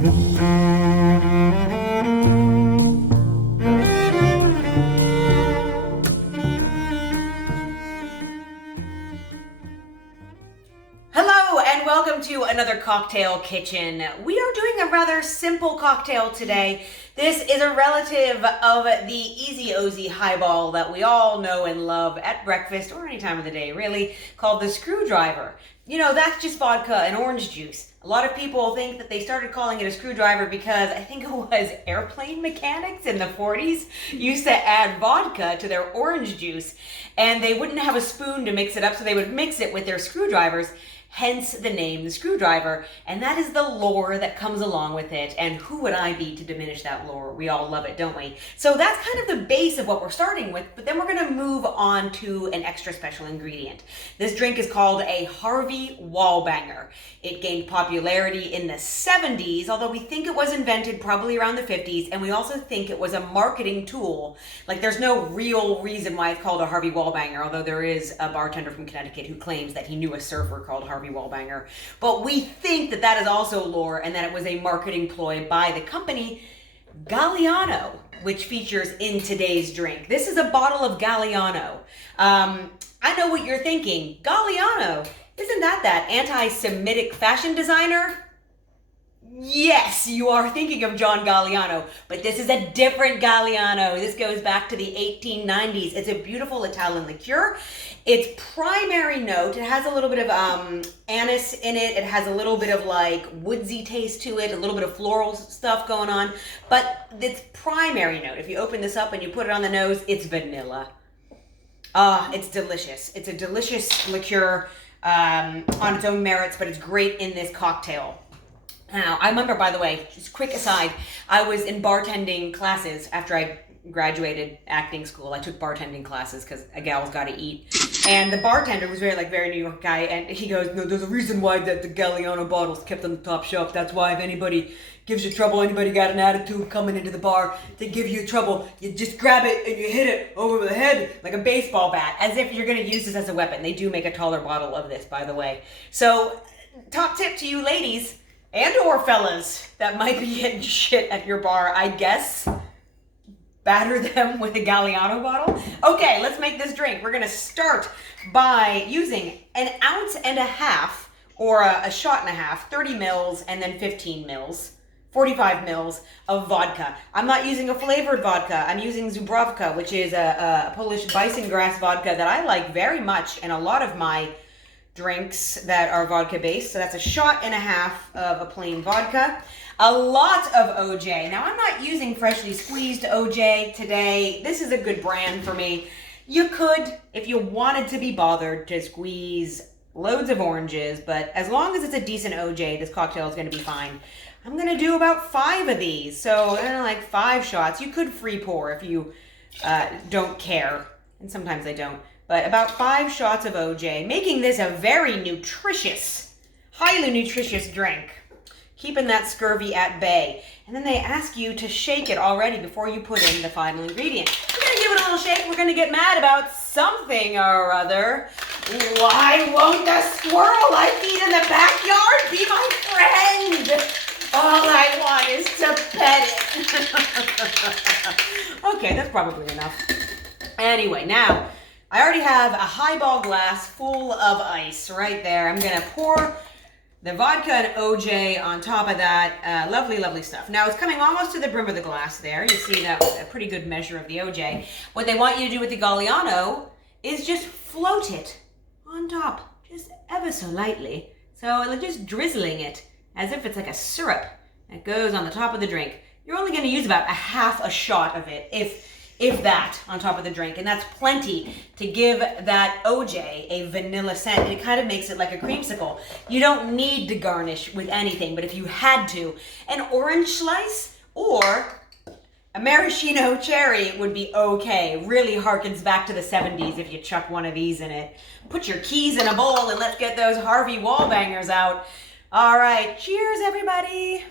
Welcome to another cocktail kitchen. We are doing a rather simple cocktail today. This is a relative of the Easy Ozy highball that we all know and love at breakfast or any time of the day, really, called the Screwdriver. You know, that's just vodka and orange juice. A lot of people think that they started calling it a screwdriver because I think it was airplane mechanics in the 40s used to add vodka to their orange juice, and they wouldn't have a spoon to mix it up, so they would mix it with their screwdrivers. Hence the name, the Screwdriver, and that is the lore that comes along with it, and who would I be to diminish that lore? We all love it, don't we? So that's kind of the base of what we're starting with, but then we're going to move on to an extra special ingredient. This drink is called a Harvey Wallbanger. It gained popularity in the 70s, although we think it was invented probably around the 50s, and we also think it was a marketing tool. Like, there's no real reason why it's called a Harvey Wallbanger, although there is a bartender from Connecticut who claims that he knew a surfer called Harvey Wallbanger. But we think that that is also lore and that it was a marketing ploy by the company Galliano, which features in today's drink. This is a bottle of Galliano. I know what you're thinking. Galliano, isn't that anti-Semitic fashion designer? Yes, you are thinking of John Galliano, but this is a different Galliano. This goes back to the 1890s. It's a beautiful Italian liqueur. Its primary note, it has a little bit of anise in it. It has a little bit of like woodsy taste to it, a little bit of floral stuff going on. But its primary note, if you open this up and you put it on the nose, it's vanilla. It's delicious. It's a delicious liqueur on its own merits, but it's great in this cocktail. Now, I remember, by the way, just quick aside, I was in bartending classes after I graduated acting school. I took bartending classes because a gal's got to eat. And the bartender was very New York guy, and he goes, no, there's a reason why the Galliano bottle's kept on the top shelf. That's why if anybody gives you trouble, anybody got an attitude coming into the bar, they give you trouble, you just grab it and you hit it over the head like a baseball bat, as if you're going to use this as a weapon. They do make a taller bottle of this, by the way. So, top tip to you ladies, and or fellas that might be hitting shit at your bar, I guess, batter them with a Galliano bottle. Okay, let's make this drink. We're gonna start by using an ounce and a half, or a shot and a half, 30 mils, and then 15 mils, 45 mils of vodka. I'm not using a flavored vodka. I'm using Zubrovka, which is a Polish bison grass vodka that I like very much, and a lot of my drinks that are vodka based. So that's a shot and a half of a plain vodka. A lot of OJ. Now, I'm not using freshly squeezed OJ today. This is a good brand for me. You could, if you wanted to be bothered, to squeeze loads of oranges, but as long as it's a decent OJ, this cocktail is going to be fine. I'm going to do about 5 of these. So, I don't know, like 5 shots. You could free pour if you don't care. And sometimes I don't. But about 5 shots of OJ, making this a very nutritious, highly nutritious drink. Keeping that scurvy at bay. And then they ask you to shake it already before you put in the final ingredient. We're going to give it a little shake. We're going to get mad about something or other. Why won't the squirrel I feed in the backyard be my friend? All I want is to pet it. Okay, that's probably enough. Anyway, now, I already have a highball glass full of ice right there. I'm going to pour the vodka and OJ on top of that. Lovely, lovely stuff. Now, it's coming almost to the brim of the glass there. You see that was a pretty good measure of the OJ. What they want you to do with the Galliano is just float it on top, just ever so lightly. So, like just drizzling it as if it's like a syrup that goes on the top of the drink. You're only going to use about a half a shot of it, if that, on top of the drink. And that's plenty to give that OJ a vanilla scent. It kind of makes it like a creamsicle. You don't need to garnish with anything, but if you had to, an orange slice or a maraschino cherry would be okay. Really harkens back to the 70s if you chuck one of these in it. Put your keys in a bowl and let's get those Harvey Wallbangers out. All right, cheers, everybody.